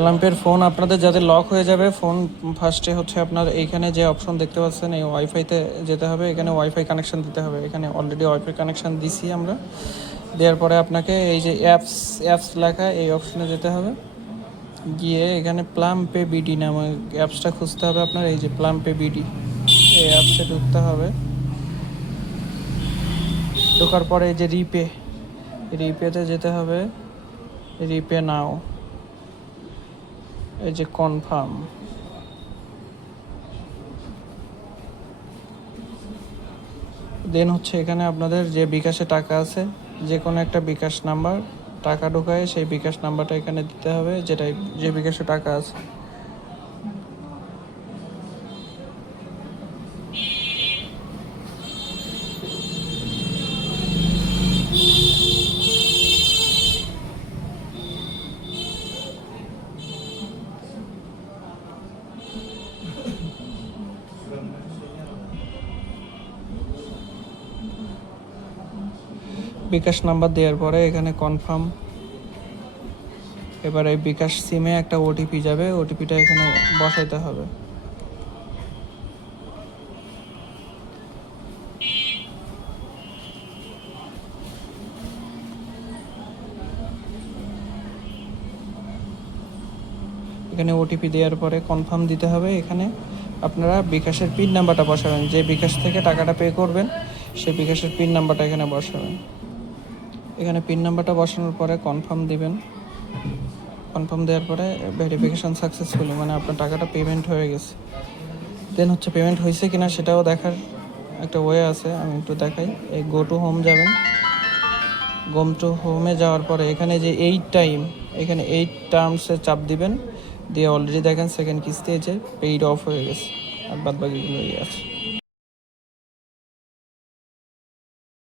ল্যাম্পের phone আপনাদের যাদের lock হয়ে যাবে, ফোন ফার্স্টে হচ্ছে আপনার এইখানে যে অপশন দেখতে পাচ্ছেন, এই ওয়াইফাইতে যেতে হবে, এখানে ওয়াইফাই কানেকশন দিতে হবে, এখানে অলরেডি ওয়াইফাই কানেকশন দিছি আমরা। দেওয়ার পরে আপনাকে এই যে অ্যাপস অ্যাপস লেখা, এই অপশনে যেতে হবে। গিয়ে এখানে প্লাম পে বিডি নামে অ্যাপসটা খুঁজতে হবে আপনার, এই যে প্লাম পে বিডি এই অ্যাপসে ঢুকতে হবে। ঢোকার পরে এই যে রিপে রিপেতে যেতে হবে। রিপে নাও এই যে কনফার্ম দেন হচ্ছে এখানে আপনাদের যে বিকাশে টাকা আছে যে কোনো একটা বিকাশ নাম্বার, টাকা ঢোকায় সেই বিকাশ নাম্বারটা এখানে দিতে হবে, যেটাই যে বিকাশে টাকা আছে। বিকাশ নাম্বার দেওয়ার পরে এখানে কনফার্ম এবার এই বিকাশ সিমে একটা ওটিপি যাবে ওটিপিটা এখানে বসাইতে হবে। এখানে ওটিপি দেওয়ার পরে কনফার্ম দিতে হবে এখানে। আপনারা বিকাশের পিন নাম্বারটা বসাবেন। যে বিকাশ থেকে টাকাটা পে করবেন সেই বিকাশের পিন নাম্বারটা এখানে বসাবেন। এখানে পিন নাম্বারটা বসানোর পরে কনফার্ম দেবেন। কনফার্ম দেওয়ার পরে ভেরিফিকেশান সাকসেসফুলি মানে আপনার টাকাটা পেমেন্ট হয়ে গেছে। দেন হচ্ছে পেমেন্ট হয়েছে কিনা সেটাও দেখার একটা ওয়ে আছে, আমি একটু দেখাই। এই গো টু হোম যাবেন। গোম টু হোমে যাওয়ার পরে এখানে যে এইট টাইম এখানে এইট টার্মসে চাপ দিবেন। দিয়ে অলরেডি দেখেন সেকেন্ড কিস্তি যে পেইড অফ হয়ে গেছে। আর বাদ বাকিগুলোই আছে।